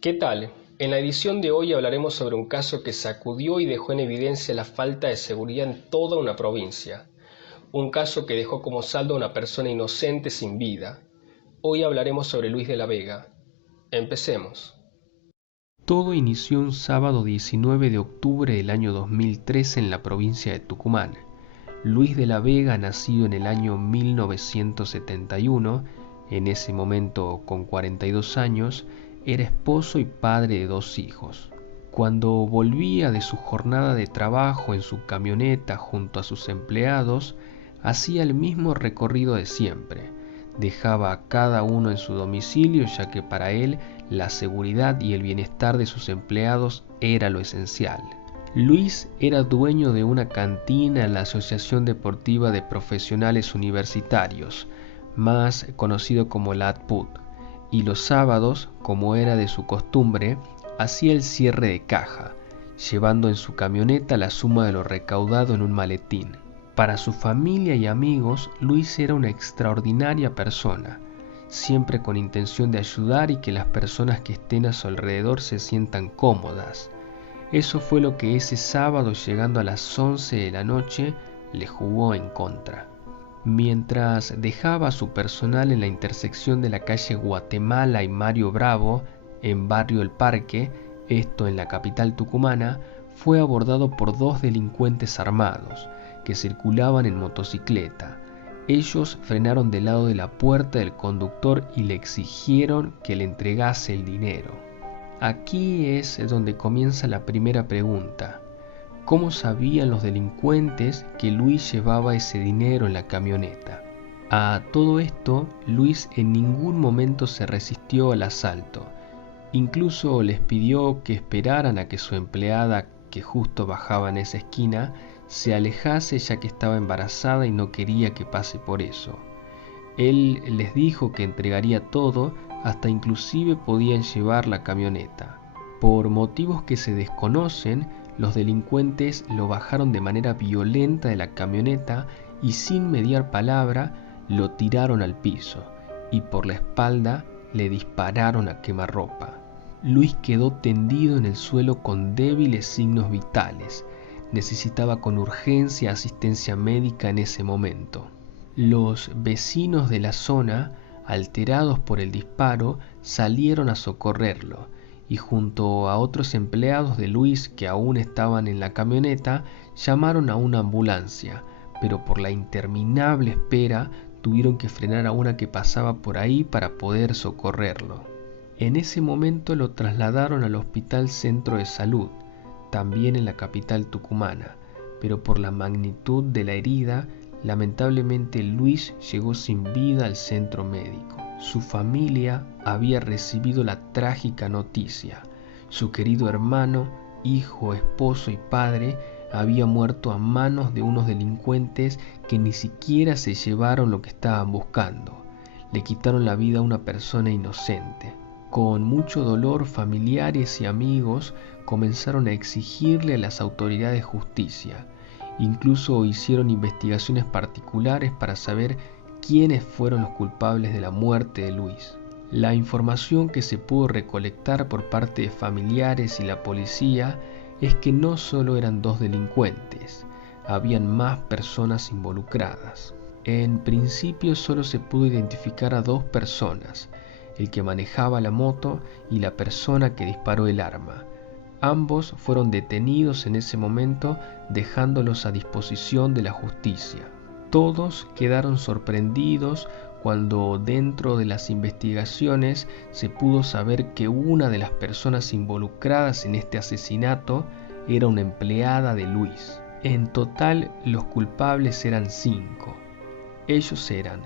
¿Qué tal? En la edición de hoy hablaremos sobre un caso que sacudió y dejó en evidencia la falta de seguridad en toda una provincia. Un caso que dejó como saldo a una persona inocente sin vida. Hoy hablaremos sobre Luis de la Vega. Empecemos. Todo inició un sábado 19 de octubre del año 2013 en la provincia de Tucumán. Luis de la Vega, nacido en el año 1971, en ese momento con 42 años, era esposo y padre de 2 hijos. Cuando volvía de su jornada de trabajo en su camioneta junto a sus empleados, hacía el mismo recorrido de siempre. Dejaba a cada uno en su domicilio, ya que para él la seguridad y el bienestar de sus empleados era lo esencial. Luis era dueño de una cantina en la Asociación Deportiva de Profesionales Universitarios, más conocido como la ATPUT, y los sábados, como era de su costumbre, hacía el cierre de caja, llevando en su camioneta la suma de lo recaudado en un maletín. Para su familia y amigos, Luis era una extraordinaria persona, siempre con intención de ayudar y que las personas que estén a su alrededor se sientan cómodas. Eso fue lo que ese sábado, llegando a las 11 de la noche, le jugó en contra. Mientras dejaba a su personal en la intersección de la calle Guatemala y Mario Bravo, en barrio El Parque, esto en la capital tucumana, fue abordado por 2 delincuentes armados, que circulaban en motocicleta. Ellos frenaron del lado de la puerta del conductor y le exigieron que le entregase el dinero. Aquí es donde comienza la primera pregunta. ¿Cómo sabían los delincuentes que Luis llevaba ese dinero en la camioneta? A todo esto, Luis en ningún momento se resistió al asalto. Incluso les pidió que esperaran a que su empleada, que justo bajaba en esa esquina, se alejase, ya que estaba embarazada y no quería que pase por eso. Él les dijo que entregaría todo, hasta inclusive podían llevar la camioneta. Por motivos que se desconocen, los delincuentes lo bajaron de manera violenta de la camioneta y sin mediar palabra lo tiraron al piso y por la espalda le dispararon a quemarropa. Luis quedó tendido en el suelo con débiles signos vitales. Necesitaba con urgencia asistencia médica en ese momento. Los vecinos de la zona, alterados por el disparo, salieron a socorrerlo y junto a otros empleados de Luis que aún estaban en la camioneta, llamaron a una ambulancia, pero por la interminable espera tuvieron que frenar a una que pasaba por ahí para poder socorrerlo. En ese momento lo trasladaron al Hospital Centro de Salud, también en la capital tucumana, pero por la magnitud de la herida, lamentablemente Luis llegó sin vida al centro médico. Su familia había recibido la trágica noticia. Su querido hermano, hijo, esposo y padre había muerto a manos de unos delincuentes que ni siquiera se llevaron lo que estaban buscando. Le quitaron la vida a una persona inocente. Con mucho dolor, familiares y amigos comenzaron a exigirle a las autoridades justicia. Incluso hicieron investigaciones particulares para saber quiénes fueron los culpables de la muerte de Luis. La información que se pudo recolectar por parte de familiares y la policía es que no solo eran 2 delincuentes, habían más personas involucradas. En principio solo se pudo identificar a 2 personas, el que manejaba la moto y la persona que disparó el arma. Ambos fueron detenidos en ese momento, dejándolos a disposición de la justicia. Todos quedaron sorprendidos cuando dentro de las investigaciones se pudo saber que una de las personas involucradas en este asesinato era una empleada de Luis. En total, los culpables eran 5. Ellos eran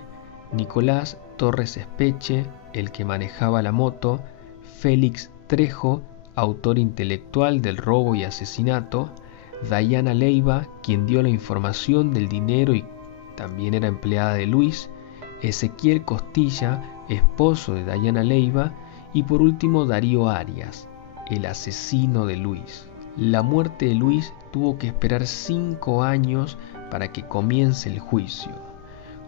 Nicolás Torres Espeche, el que manejaba la moto, Félix Trejo, autor intelectual del robo y asesinato, Dayana Leiva, quien dio la información del dinero y también era empleada de Luis, Ezequiel Costilla, esposo de Dayana Leiva, y por último Darío Arias, el asesino de Luis. La muerte de Luis tuvo que esperar 5 años para que comience el juicio.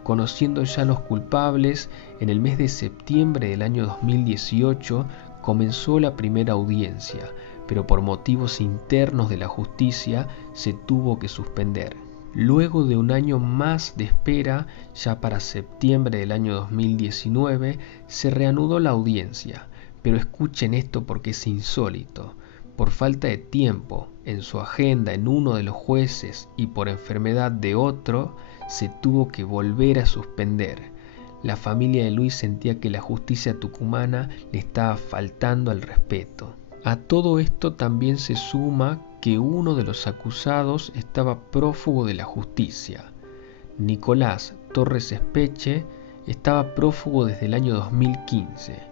Conociendo ya los culpables, en el mes de septiembre del año 2018 Comenzó la primera audiencia, pero por motivos internos de la justicia se tuvo que suspender. Luego de un año más de espera, ya para septiembre del año 2019, se reanudó la audiencia. Pero escuchen esto porque es insólito. Por falta de tiempo en su agenda en uno de los jueces y por enfermedad de otro, se tuvo que volver a suspender. La familia de Luis sentía que la justicia tucumana le estaba faltando al respeto. A todo esto también se suma que uno de los acusados estaba prófugo de la justicia. Nicolás Torres Espeche estaba prófugo desde el año 2015.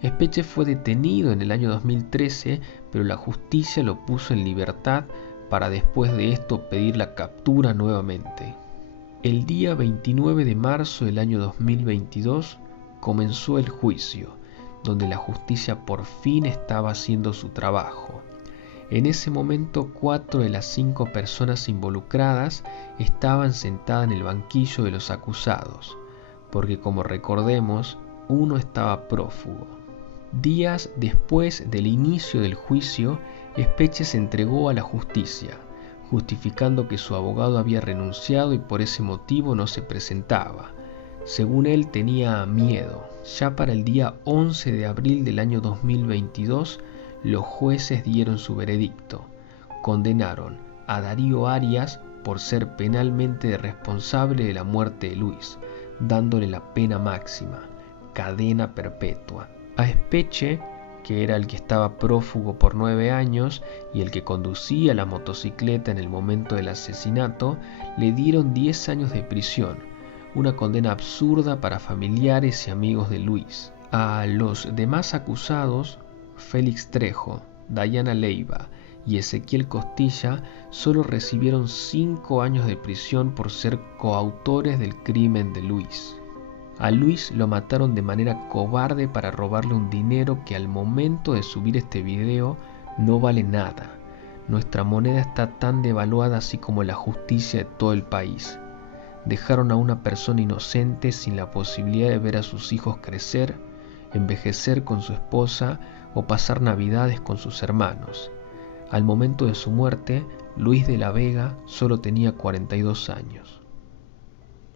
Espeche fue detenido en el año 2013, pero la justicia lo puso en libertad para después de esto pedir la captura nuevamente. El día 29 de marzo del año 2022 comenzó el juicio, donde la justicia por fin estaba haciendo su trabajo. En ese momento 4 de las 5 personas involucradas estaban sentadas en el banquillo de los acusados, porque como recordemos, uno estaba prófugo. Días después del inicio del juicio, Espeche se entregó a la justicia, justificando que su abogado había renunciado y por ese motivo no se presentaba. Según él, tenía miedo. Ya para el día 11 de abril del año 2022, los jueces dieron su veredicto. Condenaron a Darío Arias por ser penalmente responsable de la muerte de Luis, dándole la pena máxima, cadena perpetua. A Espeche, que era el que estaba prófugo por 9 años y el que conducía la motocicleta en el momento del asesinato, le dieron 10 años de prisión, una condena absurda para familiares y amigos de Luis. A los demás acusados, Félix Trejo, Dayana Leiva y Ezequiel Costilla, solo recibieron 5 años de prisión por ser coautores del crimen de Luis. A Luis lo mataron de manera cobarde para robarle un dinero que al momento de subir este video no vale nada. Nuestra moneda está tan devaluada así como la justicia de todo el país. Dejaron a una persona inocente sin la posibilidad de ver a sus hijos crecer, envejecer con su esposa o pasar navidades con sus hermanos. Al momento de su muerte, Luis de la Vega solo tenía 42 años.